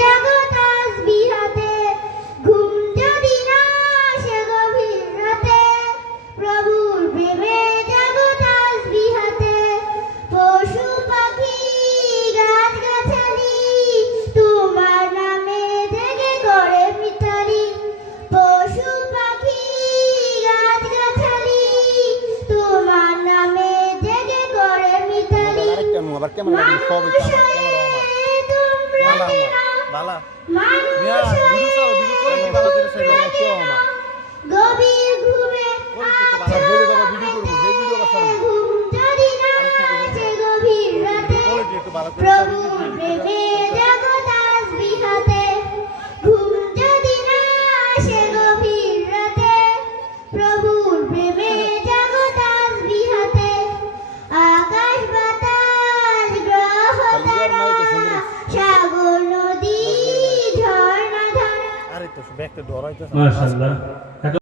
জাগো তাসবিহাতে, ঘুম যদি না আসে গভীর রাতে, প্রভুর প্রেমে জাগো তাসবিহাতে। পশু পাখি গাছ গাছালি তোমার নামে জেগে করে মিতালি। পশু পাখি গাছ গাছালি তোমার নামে জেগে করে মিতালি। আবার ক্যামেরা সব তোমরা বালা মানুষ মিয়া ভিডিও করো ভিডিও করে কি বালা করে সাইড কেউ আমার গভীর ঘুমে কোন তো বালা ভিডিও করব ভিডিও করব এই ভিডিও কথা ঘুম যদি না আসে গভীর রাতে, কোয়ালিটি একটু বালা করে প্রভুর প্রেমে জাগো তাসবিহাতে। ঘুম যদি না আসে গভীর রাতে, প্রভুর প্রেমে জাগো তাসবিহাতে। আকাশ বাতাস গ্রহ তারা সাগর নদী ঝর্ণা ধারা। আরে তো ব্যাগটা ধরাইতেছ মাশাআল্লাহ।